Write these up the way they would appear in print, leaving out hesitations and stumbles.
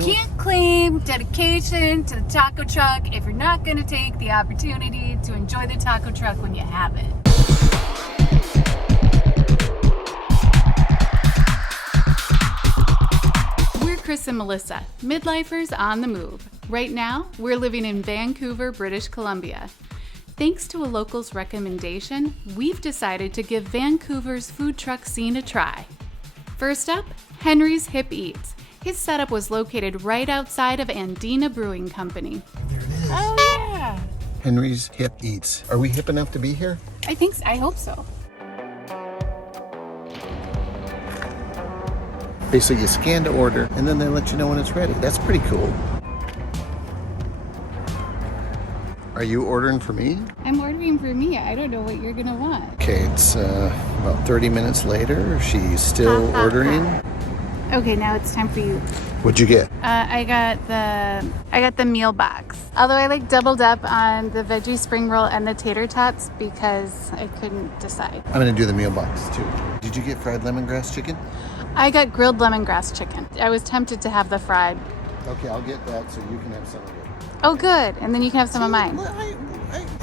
can't claim dedication to the taco truck if you're not going to take the opportunity to enjoy the taco truck when you have it. We're Chris and Melissa, midlifers on the move. Right now, we're living in Vancouver, British Columbia. Thanks to a local's recommendation, we've decided to give Vancouver's food truck scene a try. First up, Henry's Hip Eats. His setup was located right outside of Andina Brewing Company. There it is. Oh yeah. Henry's Hip Eats. Are we hip enough to be here? I think so. I hope so. Okay, so you scan to order, and then they let you know when it's ready. That's pretty cool. Are you ordering for me? I'm ordering for me. I don't know what you're gonna want. Okay, it's about 30 minutes later. She's still ordering. Okay, now it's time for you. What'd you get? I got the meal box. Although I doubled up on the veggie spring roll and the tater tots because I couldn't decide. I'm gonna do the meal box too. Did you get fried lemongrass chicken? I got grilled lemongrass chicken. I was tempted to have the fried. Okay, I'll get that so you can have some of it. Oh, good. And then you can have some of mine.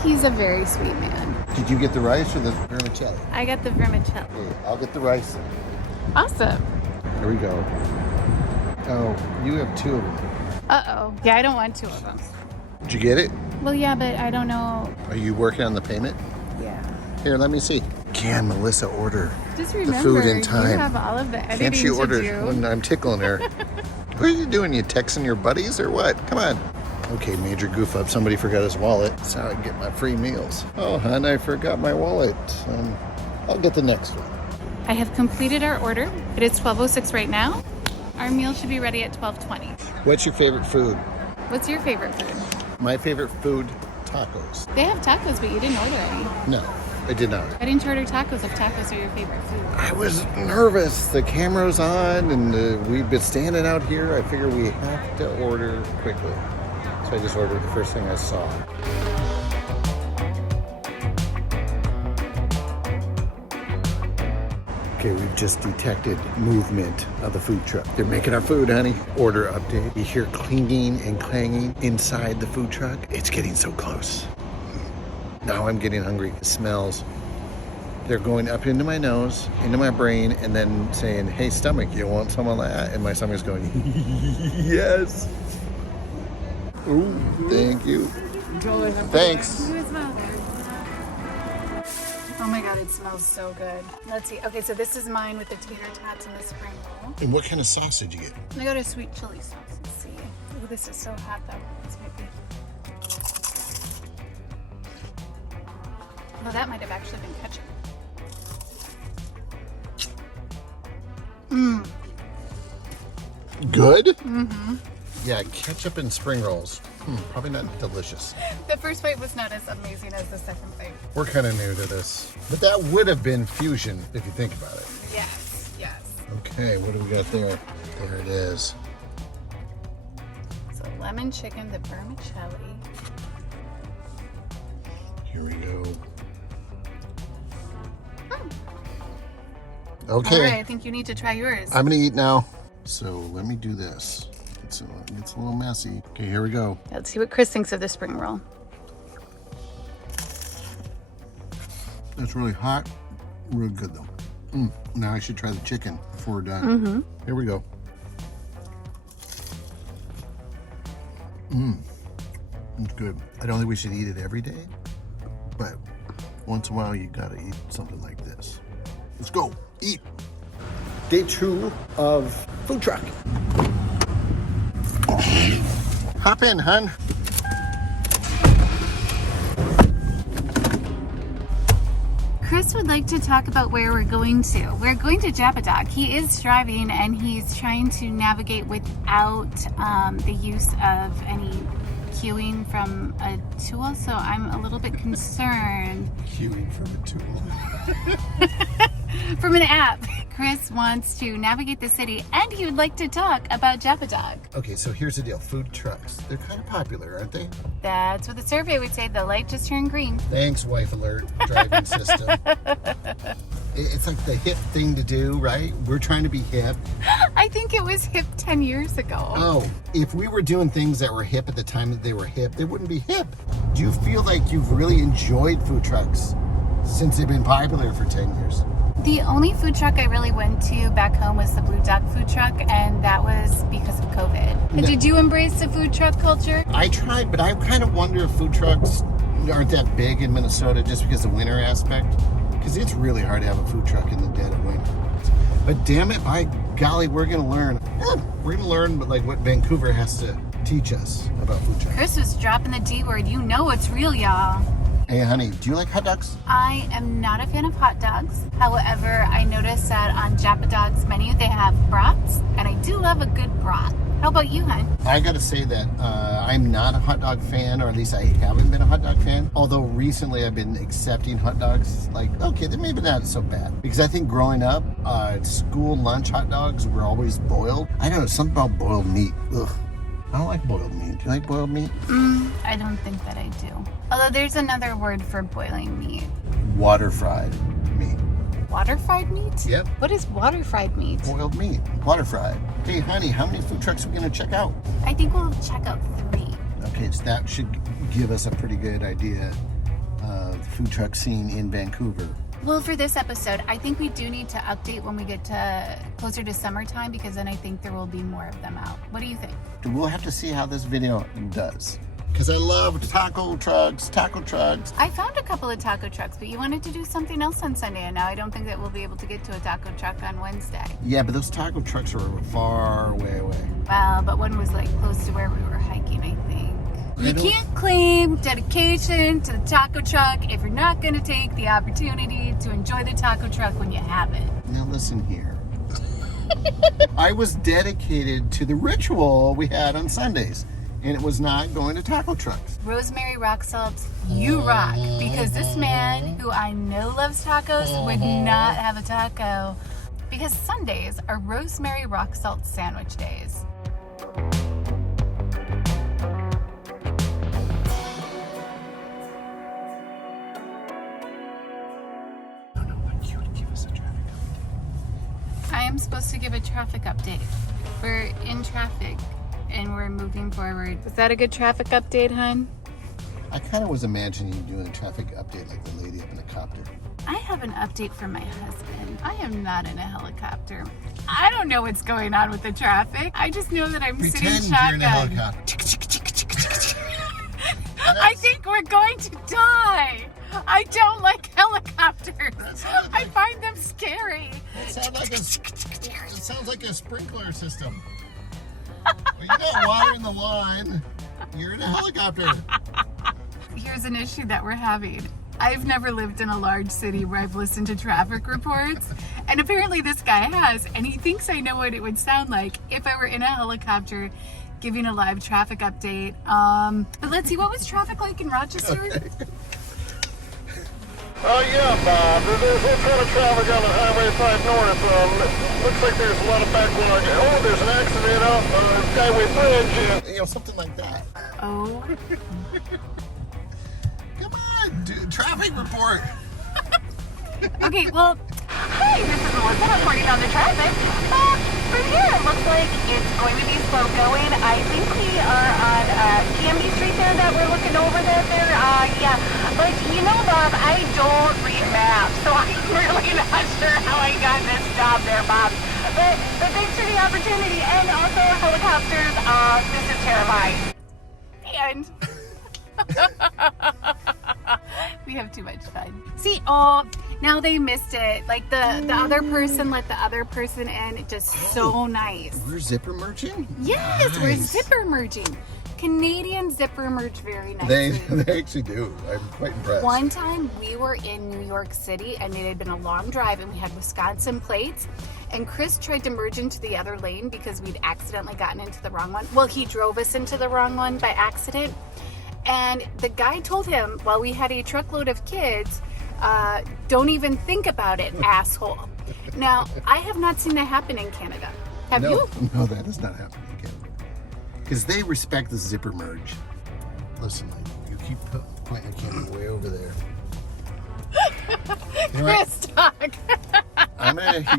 He's a very sweet man. Did you get the rice or the vermicelli? I got the vermicelli. Okay, I'll get the rice. Awesome. Here we go. Oh, you have two of them. Uh-oh. Yeah, I don't want two of them. Did you get it? Well, yeah, but I don't know. Are you working on the payment? Yeah. Here, let me see. Can Melissa order Just the remember, food in time? you have all of the editing Can't she order to do. when I'm tickling her? What are you doing? You texting your buddies or what? Come on. Okay, major goof up. Somebody forgot his wallet. That's how I can get my free meals. Oh, hon, I forgot my wallet. I'll get the next one. I have completed our order. It is 12:06 right now. Our meal should be ready at 12:20. What's your favorite food? What's your favorite food? My favorite food, tacos. They have tacos, but you didn't order any. No, I did not. Why didn't you order tacos if tacos are your favorite food? I was nervous. The camera's on and we've been standing out here. I figure we have to order quickly. So I just ordered the first thing I saw. Okay, we've just detected movement of the food truck. They're making our food, honey. Order update. You hear clinging and clanging inside the food truck. It's getting so close. Now I'm getting hungry. It smells. They're going up into my nose, into my brain, and then saying, hey, stomach, you want some of that? And my stomach's going, yes. Ooh, thank you. Thanks. Oh my god, it smells so good. Let's see. Okay, so this is mine with the tater tots and the spring roll. And what kind of sauce did you get? I got a sweet chili sauce. Let's see. Oh, this is so hot though. This might be. Well, that might have actually been ketchup. Mmm. Good? Mm-hmm. Yeah, ketchup and spring rolls. Probably not delicious. The first bite was not as amazing as the second bite. We're kind of new to this. But that would have been fusion if you think about it. Yes, yes. Okay, what do we got there? There it is. So lemon chicken, the vermicelli. Here we go. All Okay. right, I think you need to try yours. I'm gonna eat now. So let me do this. It's a little messy. Okay, here we go. Let's see what Chris thinks of the spring roll. It's really hot. Real good though. Now I should try the chicken before we're done. Here we go. It's good. I don't think we should eat it every day, but once in a while you gotta eat something like this. Let's go, eat. Day 2 of food truck. Hop in, hun. Chris would like to talk about where we're going to. We're going to Japadock. He is driving and he's trying to navigate without the use of any queuing from a tool, so I'm a little bit concerned. Queuing from a tool. From an app. Chris wants to navigate the city and he would like to talk about Japadock. Okay, so here's the deal. Food trucks. They're kind of popular, aren't they? That's what the survey would say. The light just turned green. Thanks, Wife Alert driving system. It's like the hip thing to do, right? We're trying to be hip. I think it was hip 10 years ago. Oh, if we were doing things that were hip at the time that they were hip, they wouldn't be hip. Do you feel like you've really enjoyed food trucks since they've been popular for 10 years? The only food truck I really went to back home was the Blue Duck food truck, and that was because of COVID. No. Did you embrace the food truck culture? I tried, but I kind of wonder if food trucks aren't that big in Minnesota just because of the winter aspect. Because it's really hard to have a food truck in the dead of winter. But damn it, by golly, we're going to learn. We're going to learn like what Vancouver has to teach us about food trucks. Chris was dropping the D word. You know it's real, y'all. Hey, honey, do you like hot dogs? I am not a fan of hot dogs. However, I noticed that on Japa Dog's menu they have brats, and I do love a good brat. How about you, hon? I gotta say that I'm not a hot dog fan, or at least I haven't been a hot dog fan. Although recently I've been accepting hot dogs, like, okay, they're maybe not so bad. Because I think growing up, school lunch hot dogs were always boiled. I don't know, something about boiled meat. Ugh. I don't like boiled meat. Do you like boiled meat? I don't think that I do. Although there's another word for boiling meat. Water fried meat. Water fried meat? Yep. What is water fried meat? Boiled meat. Water fried. Hey, honey, how many food trucks are we gonna check out? I think we'll check out 3. Okay, so that should give us a pretty good idea of the food truck scene in Vancouver. Well, for this episode, I think we do need to update when we get to closer to summertime, because then I think there will be more of them out. What do you think? We'll have to see how this video does. Because I love taco trucks. I found a couple of taco trucks, but you wanted to do something else on Sunday, and now I don't think that we'll be able to get to a taco truck on Wednesday. Yeah, but those taco trucks are far way away. Well, but one was like close to where we were hiking, I think. You can't claim dedication to the taco truck if you're not going to take the opportunity to enjoy the taco truck when you have it. Now listen here. I was dedicated to the ritual we had on Sundays, and it was not going to taco trucks. Rosemary rock salt, you rock. Because this man, who I know loves tacos, would not have a taco. Because Sundays are rosemary rock salt sandwich days. I am supposed to give a traffic update. We're in traffic and we're moving forward. Was that a good traffic update, hon? I kind of was imagining you doing a traffic update like the lady up in the copter. I have an update from my husband. I am not in a helicopter. I don't know what's going on with the traffic. I just know that I'm sitting shotgun. You're in a helicopter. I think we're going to die. I don't like helicopters. I find them scary. It sounds like a sprinkler system. Well, you got water in the line. You're in a helicopter. Here's an issue that we're having. I've never lived in a large city where I've listened to traffic reports, and apparently this guy has, and he thinks I know what it would sound like if I were in a helicopter giving a live traffic update. But let's see, what was traffic like in Rochester? Okay. Yeah, Bob. There's a ton of traffic on the Highway 5 North. Looks like there's a lot of backlog. Oh, there's an accident up Skyway Bridge. You know, something like that. Oh. Come on, dude, traffic report. Okay, well, Hi, this is Melissa reporting on the traffic. From here, it looks like it's going to be slow going. I think we are on Canby Street there that we're looking over that there. Yeah, but you know, Bob, I don't read maps, so I'm really not sure how I got this job there, Bob. But thanks for the opportunity, and also helicopters. This is terrifying. and we have too much fun. See, oh, now they missed it. Like the other person let the other person in. Just so nice. We're zipper merging? Yes, Nice. we're zipper merging. Canadian zipper merge very They nicely. actually do. I'm quite impressed. One time we were in New York City and it had been a long drive and we had Wisconsin plates, and Chris tried to merge into the other lane because we'd accidentally gotten into the wrong one. Well, he drove us into the wrong one by accident. And the guy told him, while we had a truckload of kids, don't even think about it, asshole. Now, I have not seen that happen in Canada. Have you? No, that does not happen again. Because they respect the zipper merge. Listen, you keep pointing your camera way over there. Chris, talk.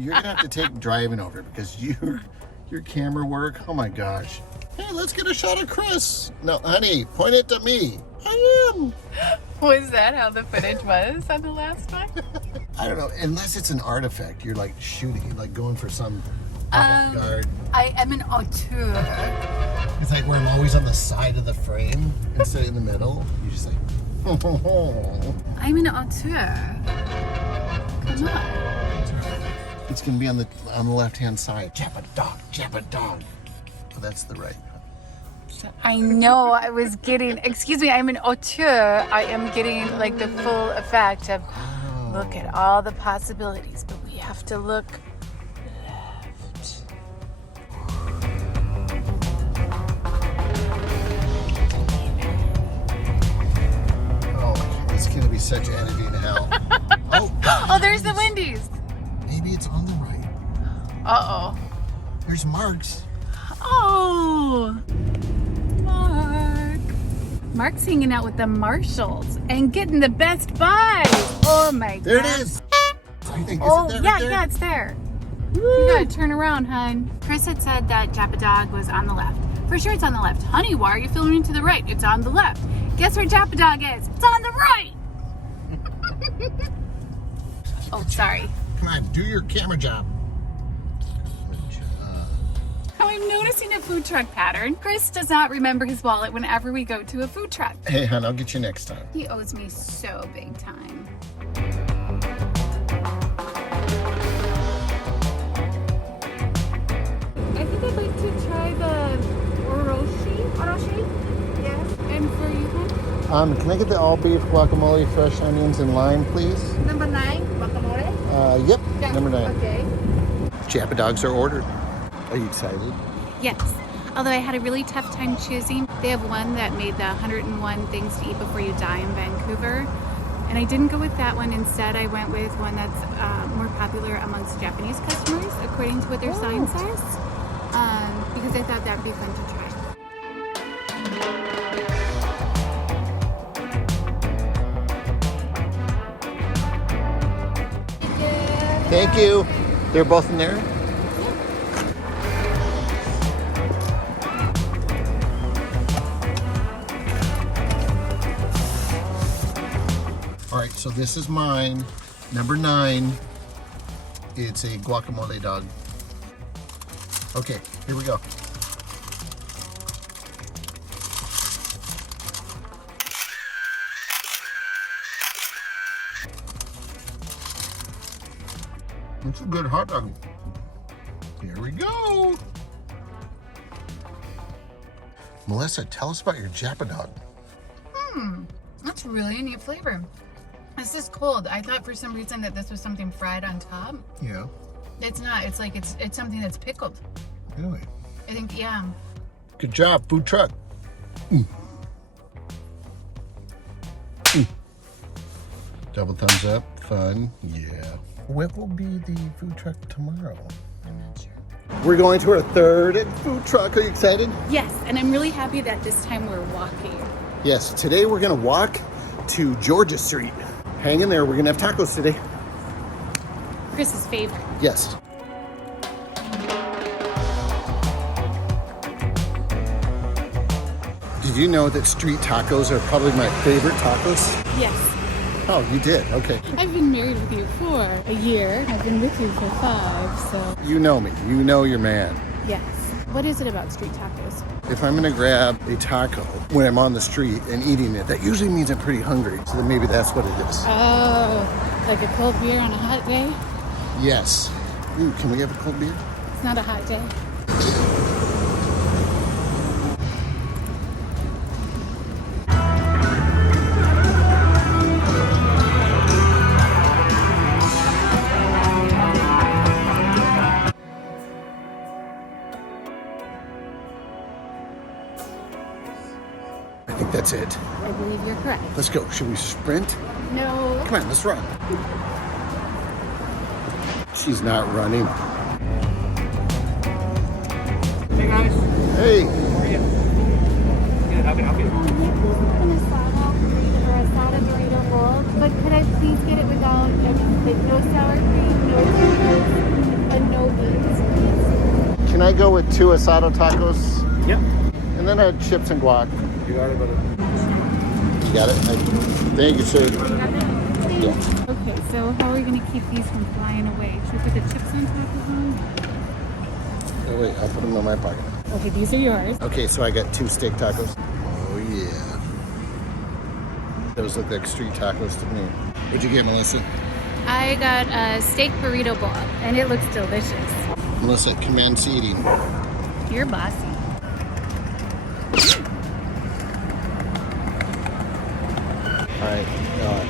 You're gonna have to take driving over because your camera work. Oh my gosh. Hey, let's get a shot of Chris. No, honey, point it to me. I am. Was that how the footage was on the last one? I don't know. Unless it's an artifact, you're like shooting, like going for some avant-garde. I am an auteur. It's like where I'm always on the side of the frame instead of in the middle. You're just like, I'm an auteur. Come on. It's gonna be on the left-hand side. Jab a dog. Oh, that's the right. I know, I was getting, excuse me, I'm an auteur. I am getting like the full effect of look at all the possibilities, but we have to look left. Oh, it's gonna be such editing hell. Oh, there's the Wendy's. Maybe it's on the right. Uh-oh. There's Mark's. Oh, Mark. Mark's hanging out with the Marshalls and getting the best buys. Oh my god. There it is. I think, Oh, is it yeah, there? yeah, it's there. You gotta turn around, hun. Chris had said that Jappa Dog was on the left. For sure it's on the left. Honey, why are you filming to the right? It's on the left. Guess where Jappa Dog is? It's on the right. Oh, sorry. Come on, do your camera job. Oh, I'm noticing a food truck pattern. Chris does not remember his wallet whenever we go to a food truck. Hey, hon, I'll get you next time. He owes me so big time. I think I'd like to try the oroshi. Yes. And for you, hon? Can I get the all beef guacamole, fresh onions, and lime, please? Number 9, guacamole. Yep, Yeah. number 9. Okay. Jappa dogs are ordered. Are you excited? Yes. Although I had a really tough time choosing. They have one that made the 101 things to eat before you die in Vancouver. And I didn't go with that one. Instead, I went with one that's more popular amongst Japanese customers, according to what their sign says. Because I thought that would be fun to try. Thank you. They're both in there? All right, so this is mine. Number 9. It's a guacamole dog. Okay, here we go. It's a good hot dog. Here we go. Melissa, tell us about your Jappa dog. That's really a neat flavor. This is cold. I thought for some reason that this was something fried on top. Yeah. It's not. It's like it's something that's pickled. Really? I think, yeah. Good job, food truck. Double thumbs up. Fun. Yeah. What will be the food truck tomorrow? I'm not sure. We're going to our 3rd food truck. Are you excited? Yes, and I'm really happy that this time we're walking. Yes. Today we're going to walk to Georgia Street. Hang in there. We're going to have tacos today. Chris's favorite. Yes. Did you know that street tacos are probably my favorite tacos? Yes. Oh, you did? Okay. I've been married with you for a year. I've been with you for 5, so. You know me. You know your man. Yes. What is it about street tacos? If I'm gonna grab a taco when I'm on the street and eating it, that usually means I'm pretty hungry. So then maybe that's what it is. Oh, like a cold beer on a hot day? Yes. Ooh, can we have a cold beer? It's not a hot day. I think that's it. I believe you're correct. Let's go. Should we sprint? No. Come on, let's run. She's not running. Hey guys, Hey. how are you? Good, how can I help you? An asada burrito or asada burrito bowl, but could I please get it without anything? No sour cream, no tomatoes, and no beans, please? Can I go with 2 asado tacos? Yep. And then I had chips and guac. You got it, brother. You got it? Thank you, sir. You got that? Yeah. Okay, so how are we going to keep these from flying away? Should we put the chips on top of them? Oh, wait, I'll put them in my pocket. Okay, these are yours. Okay, so I got 2 steak tacos. Oh, yeah. Those look like street tacos to me. What'd you get, Melissa? I got a steak burrito bowl, and it looks delicious. Melissa, commence eating. You're bossy. All right, go on.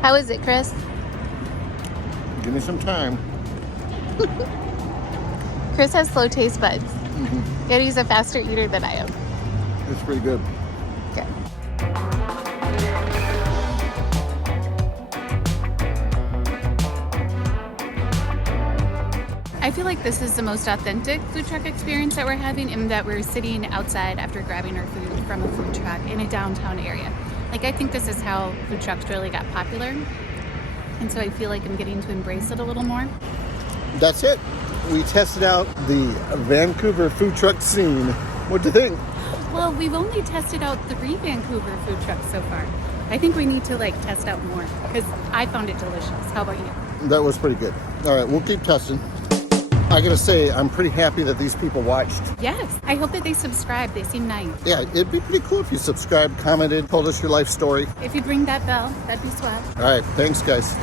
How is it, Chris? Give me some time. Chris has slow taste buds. Yet he's a faster eater than I am. It's pretty good. Okay. I feel like this is the most authentic food truck experience that we're having, in that we're sitting outside after grabbing our food from a food truck in a downtown area. Like, I think this is how food trucks really got popular. And so I feel like I'm getting to embrace it a little more. That's it. We tested out the Vancouver food truck scene. What'd you think? Well, we've only tested out 3 Vancouver food trucks so far. I think we need to test out more, because I found it delicious. How about you? That was pretty good. All right, we'll keep testing. I gotta say, I'm pretty happy that these people watched. Yes, I hope that they subscribe. They seem nice. Yeah, it'd be pretty cool if you subscribed, commented, told us your life story. If you'd ring that bell, that'd be swell. All right, thanks, guys.